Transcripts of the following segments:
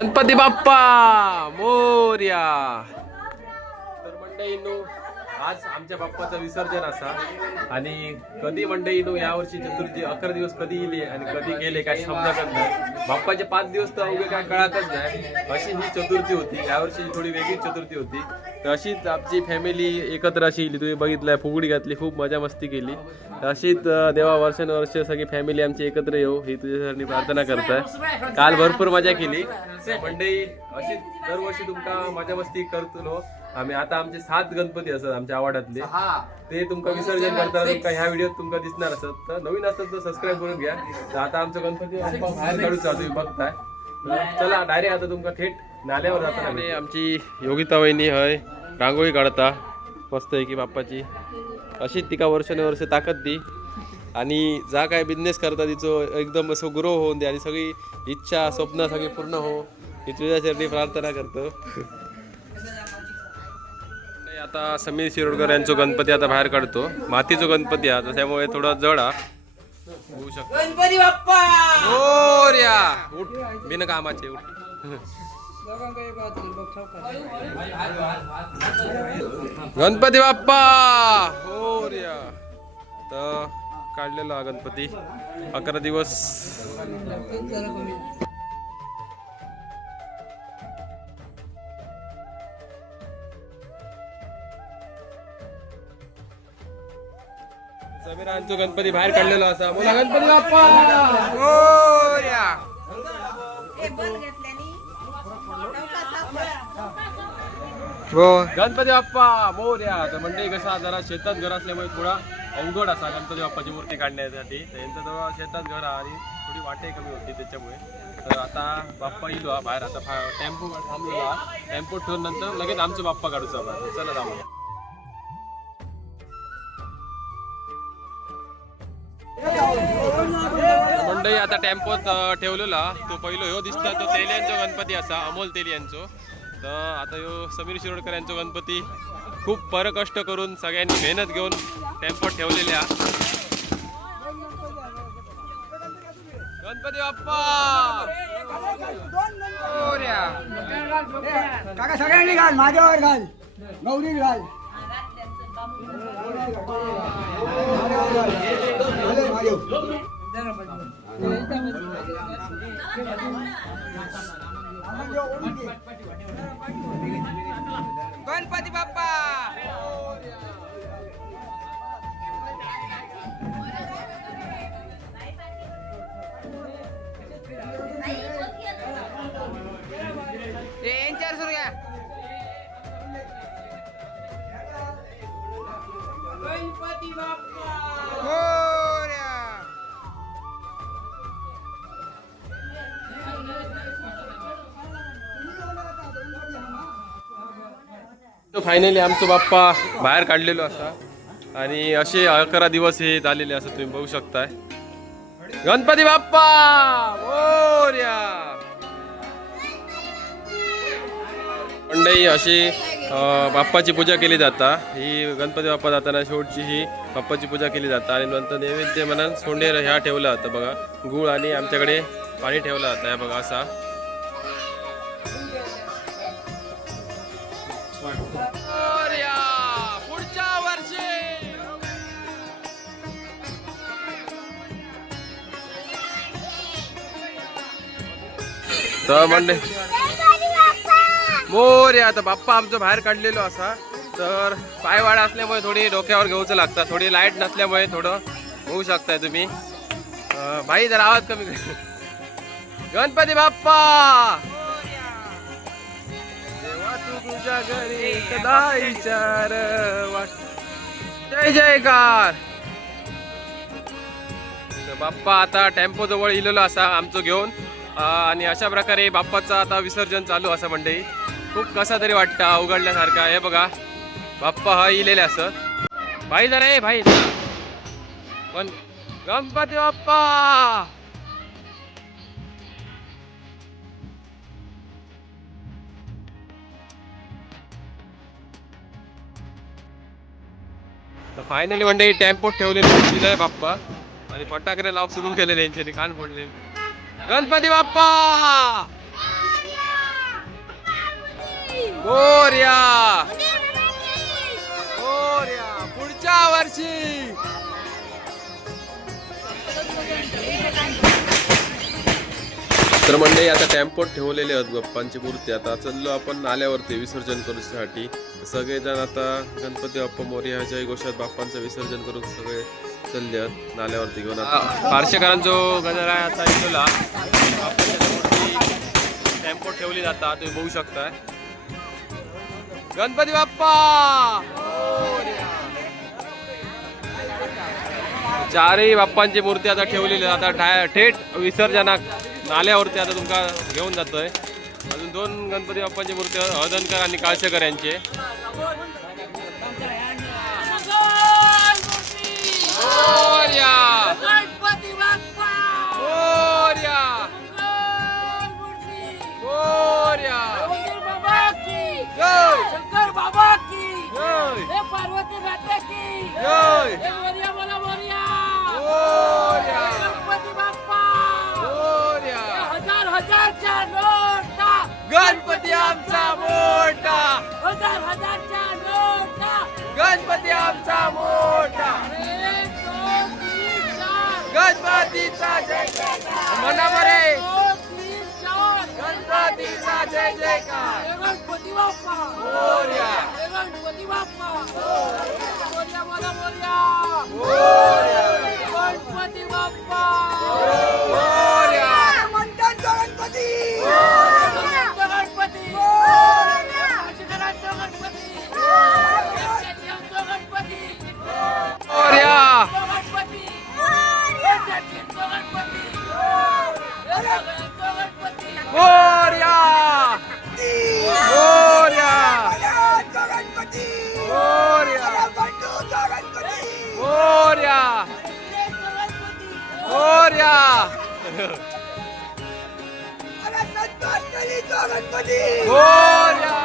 गणपती बाप्पा मोरया. तर मंडळींनो आज आमच्या बाप्पाचं विसर्जन असा आणि कधी मंडळींनो यावर्षी चतुर्थी 11 दिवस कधी येले आणि कधी गेले काय समजतच नाही. बाप्पाचे 5 दिवस तर अवघे काय कळतच नाही. अशी ही चतुर्थी होती. यावर्षी थोडी वेगळीच चतुर्थी होती. तर अशीच आमची फॅमिली एकत्र अशी येली. तुम्ही बघितलंय फुगडी घातली, खूप मजा मस्ती केली. अशीच देवा वर्षानुवर्ष सगळी फॅमिली आमची एकत्र येऊ ही तुझ्यासाठी प्रार्थना करताय. काल भरपूर मजा केली मंडळी. अशीच दरवर्षी तुमका मजा मस्ती करतो आम्ही. आता आमचे 7 गणपती असतात आमच्या आवडातले, ते तुमका विसर्जन करताना तुमका ह्या व्हिडिओत तुमका दिसणार असत. तर नवीन असत तर सबस्क्राईब करून घ्या. तर आता आमचं गणपती बाप्पा बाहेर काढूचा तुम्ही बघताय. चला डायरेक्ट आता तुमका थेट नाल्यावर जाताना आमची योगिता वहिनी हय रांगोळी काढता मस्त आहे की बाप्पाची. अशीच तिका वर्षानुवर्ष ताकद दी आणि जा काय बिझनेस करता तिचं एकदम असं ग्रो होऊन दे आणि सगळी इच्छा स्वप्न सगळी पूर्ण हो ही तुझ्यासाठी प्रार्थना करतो. आता समीर शिरोडकर यांचा गणपती आता बाहेर काढतो. मातीचा गणपती आहे त्यामुळे थोडा जड होऊ शकतो. गणपती बाप्पा मोरया उठ बिन कामाचे उठ. गणपती बाप्पा मोरया. तर काढलेला गणपती 11 दिवस. समीरांचा गणपती बाहेर काढलेला असा. बोला गणपती बाप्पा मोरया. गणपती बाप्पा मोरया. तर मंडळी कसा जरा शेतात घर असल्यामुळे थोडा अवघड असा गणपती बाप्पाची मूर्ती काढण्यासाठी. त्यांचं जवळ शेतात घर आणि थोडी वाटे कमी होती त्याच्यामुळे. तर आता बाप्पा येईल बाहेर. आता टेम्पो थांबलो. टेम्पो ठेवून नंतर लगेच आमचं बाप्पा काढूचा बाहेर. चला जाऊया. मंडळी आता टेम्पोत ठेवलेला तो पहिलो ह्यो दिसता तो तेलियांचो गणपती असा अमोल तेलियांचो. तर आता ह्यो समीर शिरोडकर यांचो गणपती खूप परकष्ट करून सगळ्यांनी मेहनत घेऊन टेम्पोत ठेवलेल्या. गणपती बाप्पा काका सगळ्यांनी घाल माझ्यावर घाल गौरी घाल. गणपती बाप्पा यांच्यावर सुरू घ्या. गणपती बाप्पा फायनली आमचा बाप्पा बाहेर काढलेलो असा आणि असे 11 दिवस हे झालेले असं तुम्ही बघू शकताय. गणपती बाप्पा मोरया. मंडळी अशी बाप्पाची पूजा केली जाता. ही गणपती बाप्पा जाताना शेवटची ही बाप्पाची पूजा केली जाता आणि नंतर नैवेद्य म्हणून सोंडे ह्या ठेवला जातं बघा. गुळ आणि आमच्याकडे पाणी ठेवलं जातं. बघा असा पुढच्या वर्षी. तर मंडळी मोरया. आता बाप्पा आमचं बाहेर काढलेलो असा. तर पायवाडा असल्यामुळे थोडी डोक्यावर घेऊचं लागतात. थोडी लाईट नसल्यामुळे थोडं होऊ शकताय तुम्ही. भाई जरा आवाज कमी कर. गणपती बाप्पा देवा तू तुझ्या घरी कदा विचार जय जयकार. बाप्पा आता टेम्पो जवळ इलेलो असा आमचं घेऊन आणि अशा प्रकारे बाप्पाचं आता विसर्जन चालू असं मंडळी. खूप कसा तरी वाटतं उघडल्यासारखा. हे बघा बाप्पा हा इलेले असत. भाई जरा ए भाई पण गणपती बाप्पा. तर फायनली मंडळी टेम्पो ठेवलेले दिलाय बाप्पा आणि फटाकडे लाव सुरू केलेले यांच्यानी कान फोडले. गणपती बाप्पा मोरया मोरया पुढच्या वर्षी. तर मंडळी आता टेम्पोत ठेवलेले आहेत बाप्पांची मूर्ती. आता चाललो आपण नाल्यावरती विसर्जन करूसाठी. सगळेजण आता गणपती बाप्पा मोरया जय घोषात बाप्पांचं विसर्जन करून सगळे चालले आहेत नाल्यावरती घेऊन. पार्शेकरांचो गजर आहे आता इथला बाप्पांच्या मूर्ती टेम्पोत ठेवली जाता. तुम्ही बघू शकताय. गणपती बाप्पा चारही बाप्पांची मूर्ती आता ठेवलेली. आता थेट विसर्जनाक नाल्यावरती आता तुमका घेऊन जातोय. अजून 2 गणपती बाप्पांची मूर्ती हळदणकर आणि काळसेकर यांचे. मोरया गणपती बाप्पा मोरया मोरया बाबा की जय शंकर बाबा की जय हे पार्वती माता की जय हे मोरया मला मोरया मोरया गणपती बाप्पा मोरया. हजार हजारच्या नोटा गणपती आमचा मोठा हजार हजारच्या नोटा गणपती आमचा मोठा 1 2 3 4 गणपतीचा जय जयकार. म्हणा बरे 2 3 4 गणपतीचा जय जयकार. हे गणपती बाप्पा मोरया हे गणपती बाप्पा मोरया मला मोरया मोरया गणपती बाप्पा मोरया मंडळाचा गणपती गणपती गणपती गणपती गणपती मोरया गणपती मोरया मोरया मंडळाचा गणपती मोरया बंडूचा गणपती मोरया मोरया अरे संतांचा गणपती मोरया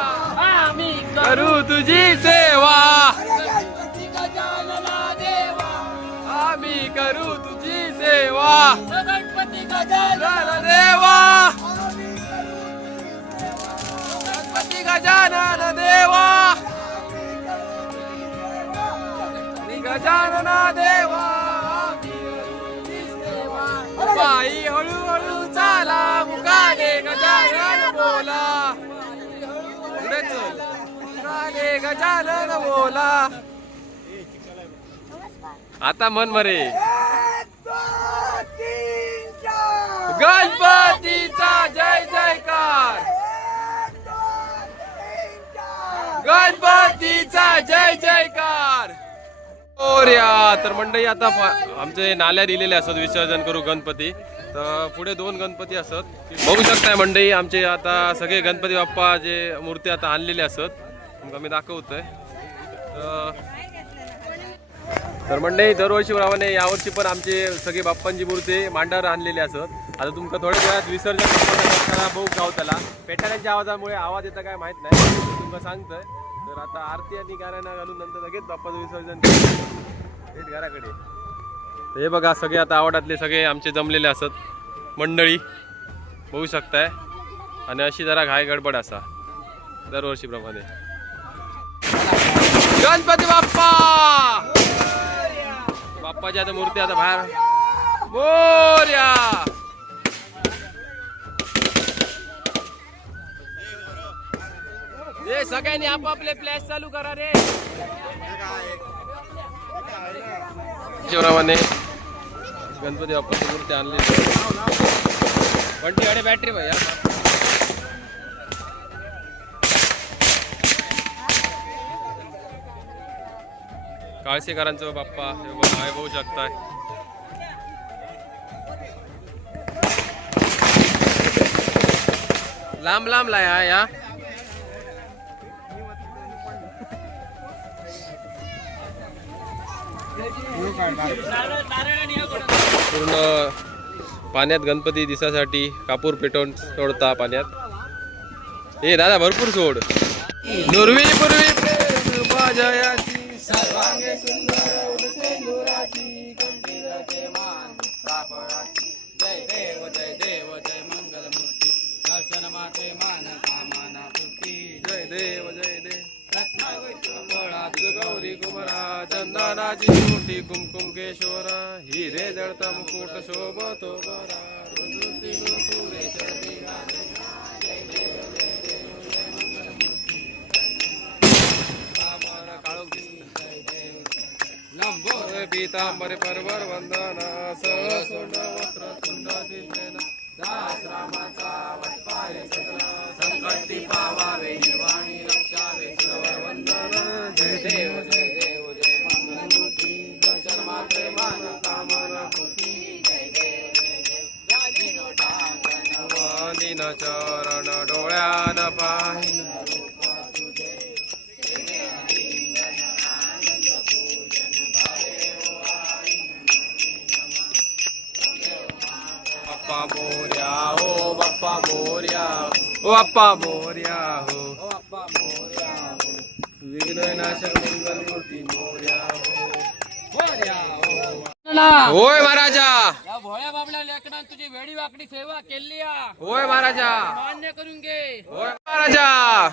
आम्ही करू तुझी सेवा. अरे गणपती गजानना देवा आम्ही करू तुझी सेवा. गणपती गजानन देवा गणपती गजानन देवा गजानन देवा. बाई हळूहळू चाला मुकाने गजानन बोला. पुढे चल मुकाने गजानन बोला. आता मन मरे गणपतीचा जय जयकार. गणपतीचा जय जयकार. मोरया. तर मंडळी आता आमचे नाल्या दिलेले असत विसर्जन करू गणपती. तर पुढे 2 गणपती असत बघू शकताय मंडळी. आमचे आता सगळे गणपती बाप्पा जे मूर्ती आता आणलेले असत तुमका मी दाखवतोय. तर मंडळी दरवर्षी प्रमाणे यावर्षी पण आमचे सगळे बाप्पांची मूर्ती मांडावर आणलेली असत. आता तुमका थोड्या वेळात विसर्जन करताना बघू गावताला पेटाऱ्यांच्या आवाजामुळे आवाज येतं काय माहित नाही तुमका सांगतोय. तर आता आरती आणि गाण्यांना घालून नंतर लगेच बाप्पाचं विसर्जन थेट घराकडे. तर हे बघा सगळे आता आवडातले सगळे आमचे जमलेले असत मंडळी बघू शकताय. आणि अशी जरा घाय गडबड असा दरवर्षीप्रमाणे. गणपती बाप्पा बाप्पाची आता मूर्ती आता बाहेर. मोरया हे सगळ्यांनी आपापले प्लॅस चालू करा रे. प्रमाणे गणपती बाप्पाची मूर्ती आणली. बंटी अडे बॅटरी भैया. काळसेकरांचं बाप्पा हे बघू शकताय. लांब लांब लाय हा या. पूर्ण पाण्यात गणपती दिसासाठी कापूर पेटवून सोडता पाण्यात. हे दादा भरपूर सोड. नुरवी पूर्वी प्रेम जयाची सर्वांगे सुंदर उदसेंदुराची गंभीरते मान सापळाची. जय देव जय देव जय मंगल मूर्ती दर्शन माते मान कामना पूर्ती जय देव जय देव रत्नावळा गौरी कुमारा चंदनाची मोठी कुमकुम केशोरा हिरे जळता मुकुट शोभतो बरा पुरे चरणी लंबोर पीतांबर परवर वंदना सहसोंड वस्त्र कुंडाची प्रेरणा दास रामाचा वटपाय सतरा संकटी पावावे निर्वाणी रक्षावे सुरवर वंदना जय देव जय देव जय मंगलमूर्ती दर्शन मात्रे मान कामना पूर्ती जय देव जय देव गालिनो टांगण वालिन चरण डोळ्यान पाहिन मोर्या हो बाप्पा मोर्या ओ बाप्पा मोर्या हो विघ्ननाशक मंगल मूर्ती मोर्या हो होय महाराजा या भोळ्या बाबल्या लेकरान तुझी वेडी वाकडी सेवा केली होय महाराजा मान्य करून घे होय महाराजा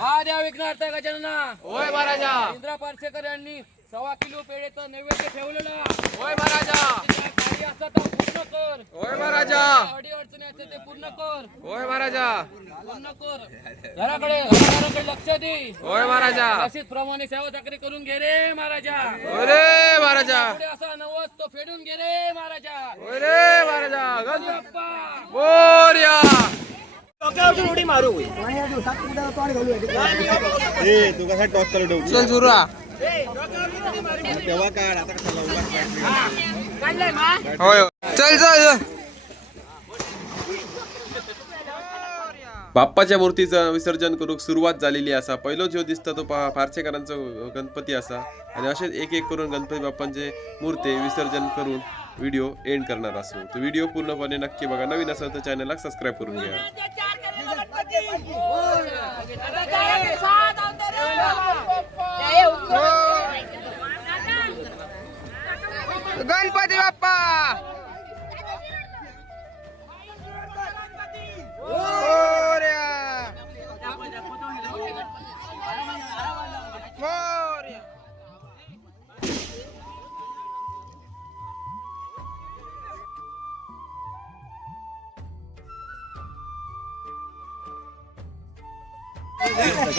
हा द्या विघ्नार्थ गजानना होय महाराजा इंद्रा पारसेकर यांनी 1.25 किलो पेढेचं नैवेद्य ठेवलेला होय महाराजा कार्य असतं तर पूर्ण कर होय महाराजा अडी अडचणी असते ते पूर्ण कर होय महाराजा पूर्ण कर घराकडे लक्ष दे होय महाराजा अशीच प्रमाणे सेवा चाकरी करून घे रे महाराजा अरे महाराजा पुढे असा नवस तो फेडून घे रे महाराजा होय रे महाराजा बाप्पा मोर्या आणि या दिवसात कुठं तोंड घालू आहे. तू कसा टॉप चालू ठेवू चल सुरा तेव्हा काढ आता कसा होय चल चल बाप्पाच्या मूर्तीचं विसर्जन करूक सुरुवात झालेली असा. पहिलो जो दिसता तो पार्सेकरांचा गणपती असा आणि असेच एक एक करून गणपती बाप्पांचे मूर्ती विसर्जन करून व्हिडिओ एंड करणार असो. तो व्हिडिओ पूर्णपणे नक्की बघा. नवीन असेल तर चॅनलला सबस्क्राईब करून घ्या. गणपती बाप्पा मोरया मोरया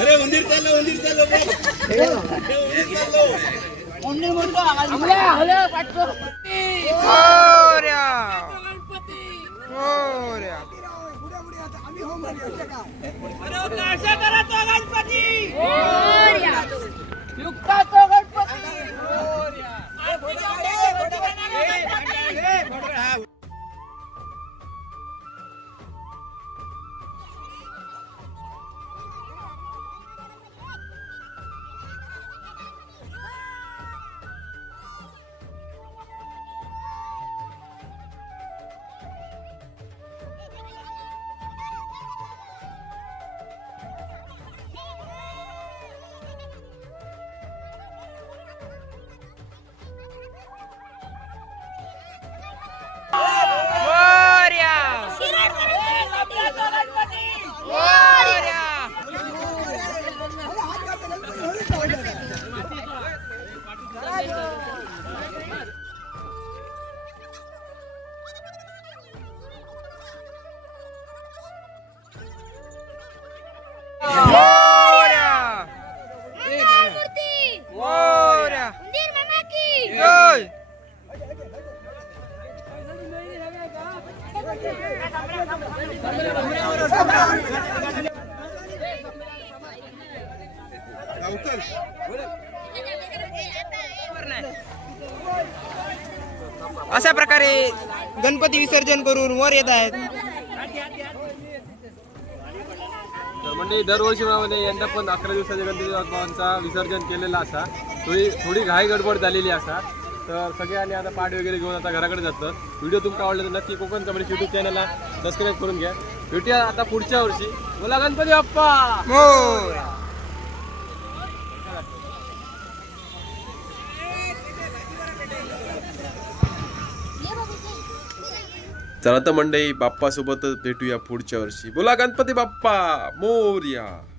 अरे मंदिर चाललो मोरया मोरया आम्ही हो म्हणले असते का? युक्ताचा गणपती मोरया मोरया मोरया जय अशा प्रकारे गणपती विसर्जन करून वर येत आहेत. तर म्हणजे दरवर्षी यंदा पण 11 दिवसाच्या गणपती बाप्पांचा विसर्जन केलेला असा. थोडी घाई गडबड झालेली असा. तर सगळ्यांनी आता पाठ वगैरे घेऊन आता घराकडे जातात. व्हिडिओ तुमका आवडला तर नक्की कोकण कमेडी यूट्यूब चॅनलला सबस्क्राईब करून घ्या. भेटूया आता पुढच्या वर्षी. बोला गणपती बाप्पा मोरया. चला तर मंडळी, बाप्पा सोबतच भेटूया पुढच्या वर्षी. बोला गणपती बाप्पा मोरया.